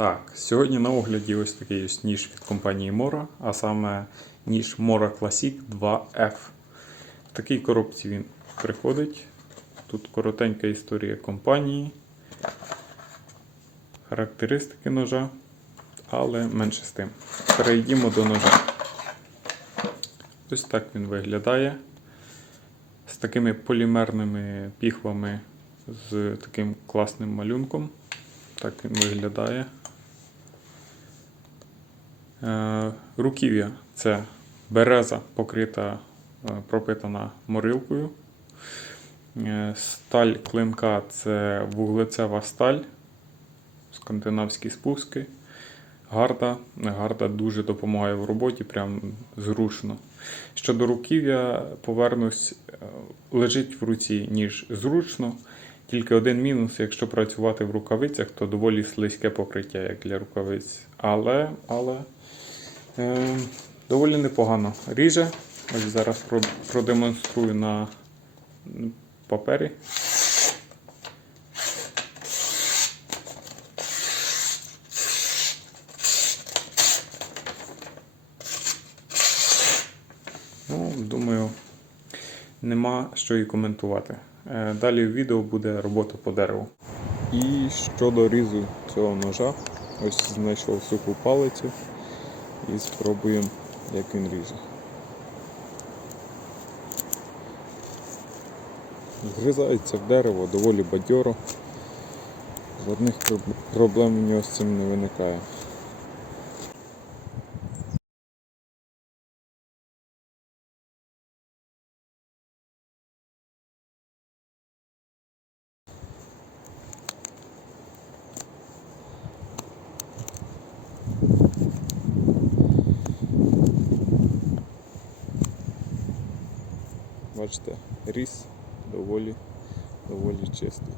Так, сьогодні на огляді ось такий ось ніж від компанії Mora, а саме ніж Mora Classic 2F. В такій коробці він приходить. Тут коротенька історія компанії, характеристики ножа, але менше з тим. Перейдімо до ножа. Ось так він виглядає. З такими полімерними піхвами, з таким класним малюнком. Так він виглядає. Е, Руків'я це береза покрита, е, пропитана морилкою. Е, Сталь клинка це вуглецева сталь, скандинавські спуски. Гарда. Гарда дуже допомагає в роботі, прям зручно. Щодо руків'я, повернусь, лежить в руці ніж зручно. Тільки один мінус, якщо працювати в рукавицях, то доволі слизьке покриття, як для рукавиць. Але, але е, доволі непогано ріже. Ось зараз продемонструю на папері. Ну, думаю, нема що і коментувати. Е, Далі в відео буде робота по дереву. І щодо різу цього ножа, ось знайшов суху палицю і спробуємо, як він ріже. Згризається в дерево доволі бадьоро. Жодних проб- проблем у нього з цим не виникає. Бачите, ріс доволі, доволі чистий.